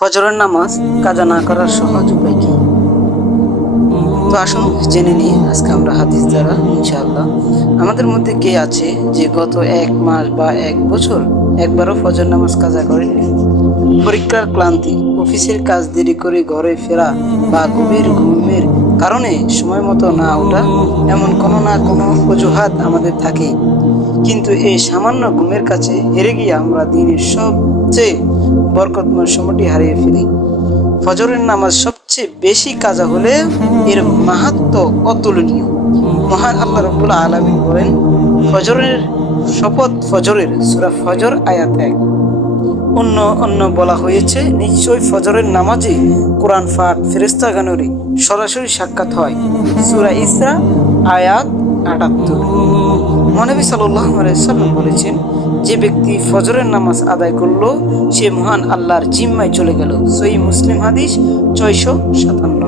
ফজরের নামাজ কাজা না করার সহজ উপায় কি? তো আসুন, জেনে নিই আজকে আমরা হাদিস দ্বারা, ইনশাআল্লাহ। আমাদের মধ্যে কে আছে যে গত এক মাস বা এক বছর একবারও ফজর নামাজ কাজা করেননি পরীক্ষার ক্লান্তি, অফিসের কাজ দেরি করে ঘরে ফেরা বা গভীর ঘুমের কারণে সময় মতো না ওঠা, এমন কোনো না কোনো অজুহাত আমাদের থাকে কিন্তু এই সামান্য ঘুমের কাছে হেরে গিয়ে আমরা দিনের সবচেয়ে বরকতময় সময়টি হারিয়ে ফেলি। ফজরের নামাজ সবচেয়ে বেশি কাজা হলে এর মাহাত্ম অতুলনীয়। মহান আল্লাহ রব্বুল আলমী বলেন, ফজরের শপথ ফজরের, সুরা ফজর আয়াত এক। অন্য অন্য বলা হয়েছে, নিশ্চয়ই ফজরের নামাজে কোরআন পাঠ ফেরেস্তা গানরে সরাসরি সাক্ষাৎ হয়। সুরা ইসরা আয়াত আটাত্তর। মহানবী সাল্লাহ সাল্লাম বলেছেন যে ব্যক্তি ফজরের নামাজ আদায় করল, সে মহান আল্লাহর জিম্মায় চলে গেল। সই মুসলিম হাদিস ছয়শো সাতান্ন।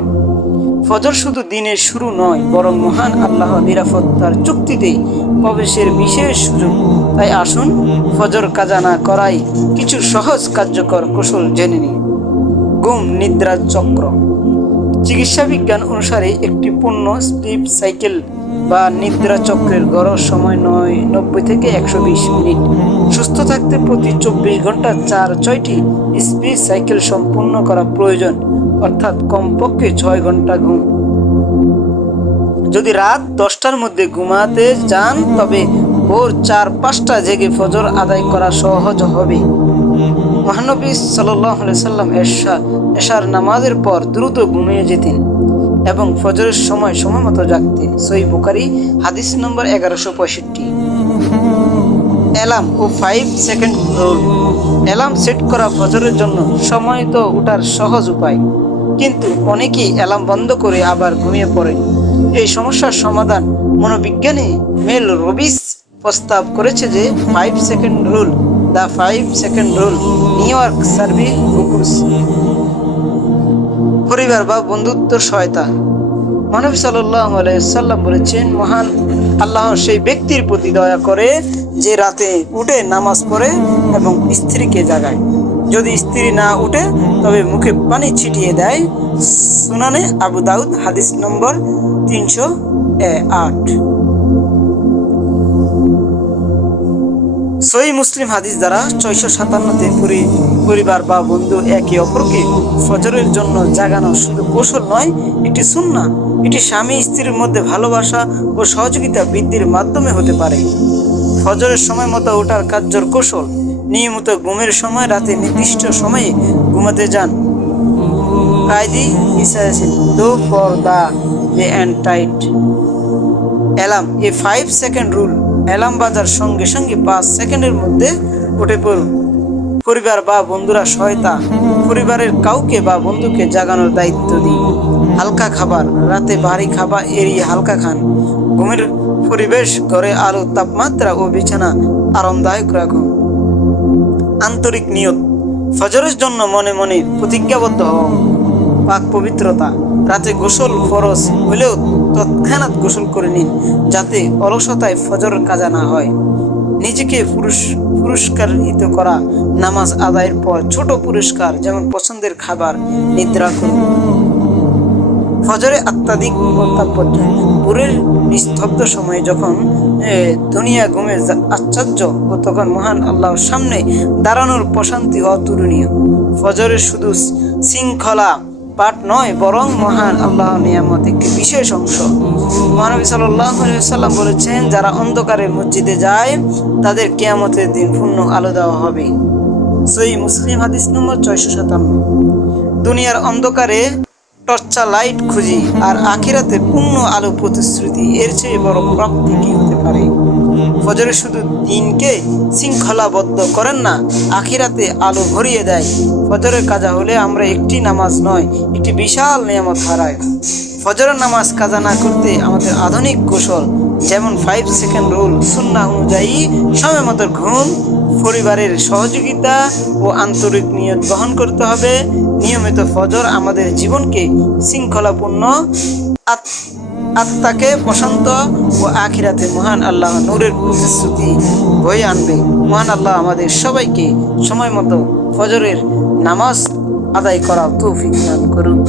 ফজর শুধু দিনের শুরু নয়, বরং মহান আল্লাহ নিরাপত্তার চুক্তিতেই প্রবেশের বিশেষ সুযোগ। তাই আসুন, ফজর কাজা না করাই কিছু সহজ কার্যকর কৌশল জেনে নিন ঘুম, নিদ্রা, চক্র। চিকিৎসা বিজ্ঞান অনুসারে একটি পূর্ণ স্লিপ সাইকেল বা নিদ্রা চক্রের গড় সময় নয়, নব্বই থেকে একশো বিশ মিনিট। সুস্থ থাকতে প্রতি চব্বিশ ঘণ্টা চার, ছয়টি স্পিড সাইকেল সম্পূর্ণ করা প্রয়োজন, অর্থাৎ কমপক্ষে ছয় ঘণ্টা ঘুম। যদি রাত দশটার মধ্যে ঘুমাতে যান, তবে ভোর চার, পাঁচটা জেগে ফজর আদায় করা সহজ হবে। মহানবী সাল্লাম এশা, এশার নামাজের পর দ্রুত ঘুমিয়ে যেতেন। এবং ফজরের সময় সময় মতো জাগতেন সই বুকারি হাদিস নম্বর এগারোশো পঁয়ষট্টি। অ্যালার্ম ও five second rule. Alarm set করা ফজরের জন্য সময় তো ওঠার সহজ উপায়। কিন্তু অনেকেই অ্যালার্ম বন্ধ করে আবার ঘুমিয়ে পড়ে এই সমস্যার সমাধান মনোবিজ্ঞানী মেল রবিস প্রস্তাব করেছে যে five second rule, the five second rule, New York সার্ভি বুকুস পরিবার বা বন্ধুত্ব সহায়তা। মানব সাল্লাহ সাল্লাম বলেছেন, মহান আল্লাহ সেই ব্যক্তির প্রতি দয়া করে যে রাতে উঠে নামাজ পড়ে এবং স্ত্রীকে জাগায়। যদি স্ত্রী না উঠে, তবে মুখে পানি ছিটিয়ে দেয়। সুনানে আবু দাউদ, হাদিস নম্বর তিনশো আট। সই মুসলিম হাদিস দ্বারা ছয়শো সাতান্নতে পরিবার বা বন্ধু একে অপরকে ফজরের জন্য জাগানো শুধু কৌশল নয়, এটি সুন্না এটি স্বামী স্ত্রীর মধ্যে ভালোবাসা ও সহযোগিতা বৃদ্ধির মাধ্যমে হতে পারে। ফজরের সময় মতো ওঠার কার্যর কৌশল নিয়মিত ঘুমের সময় রাতে নির্দিষ্ট সময়ে ঘুমাতে যান। কায়দি দো for the day and tight. Alarm, a five second rule. Alarm বাজার সঙ্গে সঙ্গে পাঁচ সেকেন্ডের মধ্যে উঠে পড়ুন। পরিবার বা বন্ধুরা সহায়তা পরিবারের কাউকে বা বন্ধুকে জাগানোর দায়িত্ব দিন। হালকা খাবার, রাতে ভারী খাবার এড়িয়ে হালকা খান। ঘুমের পরিবেশ, ঘরে আলো, তাপমাত্রা ও বিছানা আরামদায়ক রাখুন। আন্তরিক নিয়ত, ফজরের জন্য মনে মনে প্রতিজ্ঞাবদ্ধ হও। পাক পবিত্রতা রাতে গোসল, ফরজ হলেও তৎক্ষণাৎ গোসল করে নিন যাতে অলসতায় ফজর কাজা না হয়। নিজেকে পুরুষ পুরস্কারিত করা নামাজ আদায়ের পর ছোট পুরস্কার যেমন পছন্দের খাবার, নিদ্রা করুন। ফজরে আত্মাধিক তাৎপর্য ভোরের নিস্তব্ধ সময়ে যখন দুনিয়া ঘুমে আশ্চর্য ও তখন মহান আল্লাহর সামনে দাঁড়ানোর প্রশান্তি অতুলনীয়। ফজরে শুধু শৃঙ্খলা পাঠ নয়, বরং মহান আল্লাহ নিয়ামত একটি বিশেষ অংশ। মহানবী সাল্লাম বলেছেন, যারা অন্ধকারে মসজিদে যায়, তাদের কেয়ামতের দিন পূর্ণ আলো দেওয়া হবে। সেই মুসলিম হাদিস নম্বর ছয়শো সাতান্ন। দুনিয়ার অন্ধকারে টর্চা লাইট খুঁজি আর আখিরাতে পূর্ণ আলো প্রতিশ্রুতি। এর চেয়ে বড় প্রাপ্তি কি হতে পারে? ফজরে শুধু দিনকে শৃঙ্খলাবদ্ধ করেন না, আখিরাতে আলো ভরিয়ে দেয়। ফজরের কাজা হলে আমরা একটি নামাজ নয়, একটি বিশাল নিয়ামত হারাই। ফজরের নামাজ কাজা না করতে আমাদের আধুনিক কৌশল, যেমন ফাইভ সেকেন্ড রুল সুন্না অনুযায়ী সময় মতো ঘুম, পরিবারের সহযোগিতা ও আন্তরিক নিয়ত গ্রহণ করতে হবে। নিয়মিত ফজর আমাদের জীবনকে শৃঙ্খলাপূর্ণ আত- আত্মাকে প্রশান্ত ও আখিরাতে মহান আল্লাহ নূরের প্রতিশ্রুতি বয়ে আনবে। মহান আল্লাহ আমাদের সবাইকে সময় মতো ফজরের নামাজ আদায় করা তৌফিক দান করুন।